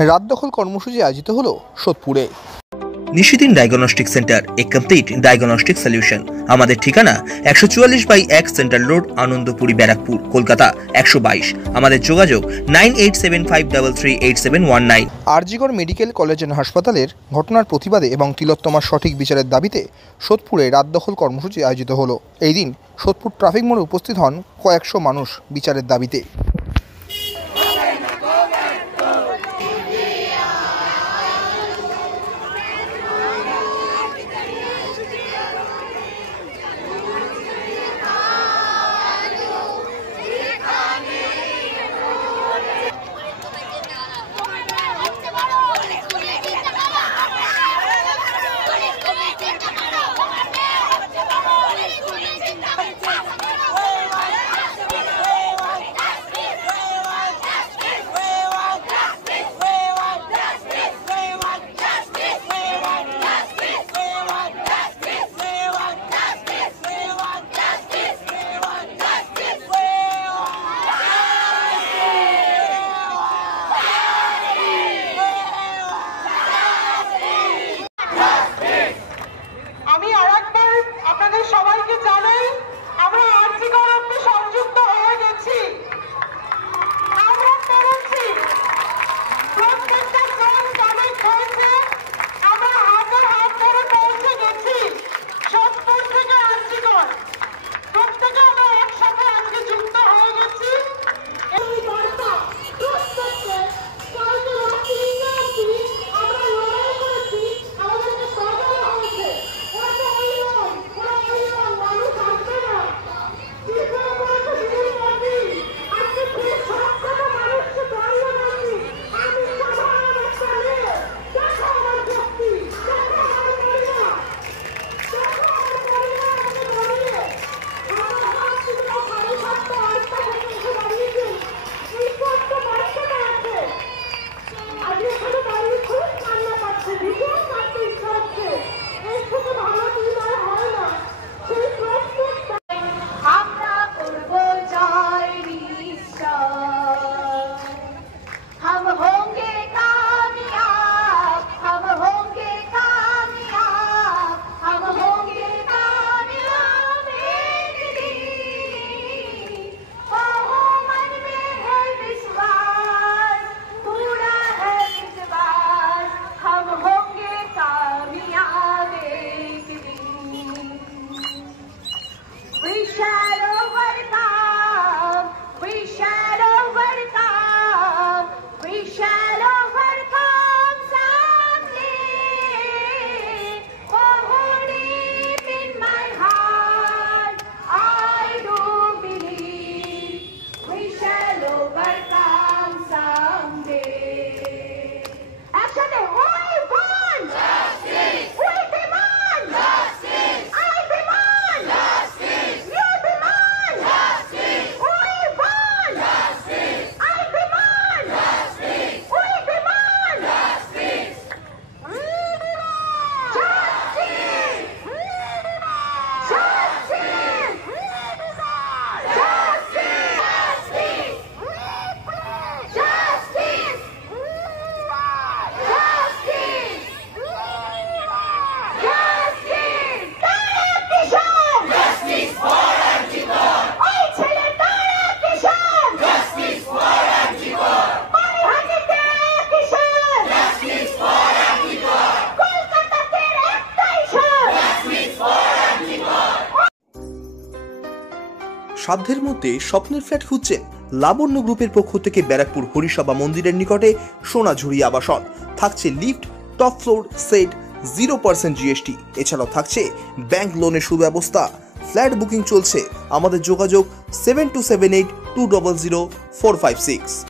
রাত দখল কর্মসূচি আয়োজিত হলো সোদপুরে। নিশিদিন ডায়াগনস্টিক সেন্টার, এ কমপ্লিট ডায়াগনস্টিক সলিউশন। আমাদের ঠিকানা 144/1 সেন্ট্রাল রোড, আনন্দপুরি, ব্যারাকপুর, কলকাতা 122। আমাদের যোগাযোগ 9875338719। আরজিগড় মেডিকেল কলেজ অ্যান্ড হাসপাতালের ঘটনার প্রতিবাদে এবং তিলোত্তমার সঠিক বিচারের দাবিতে সোদপুরে রাত দখল কর্মসূচি আয়োজিত হলো। এই দিন সোদপুর ট্রাফিক মোড়ে উপস্থিত হন কয়েকশো মানুষ বিচারের দাবিতে। সবাইকে জানাই আমরা আরজিগড়ে সংযুক্ত হয়ে গেছি। আমরা পেরেছি, প্রত্যেকটা ট্রেন কানেক্ট হয়েছে, আমরা হাতের হাত ধরে পৌঁছে গেছি সোদপুর থেকে আরজিগড়। প্রত্যেকে আমরা একসাথে আজকে যুক্ত হয়ে গেছি। এই বার্তা প্রত্যেককে কালকে রাত্রি আমরা লড়াই করেছি, আমাদেরকে বাজানো হয়েছে। সাধ্যের মধ্যে স্বপ্নের ফ্ল্যাট খুঁজছেন? লাবণ্য গ্রুপের পক্ষ থেকে ব্যারাকপুর হরিসভা মন্দিরের নিকটে সোনাঝুরি আবাসন। থাকছে lift, top floor, set, 0% GST। এছাড়াও থাকছে ব্যাংক লোনের সুব্যবস্থা। ফ্ল্যাট বুকিং চলছে। আমাদের যোগাযোগ 7278200456।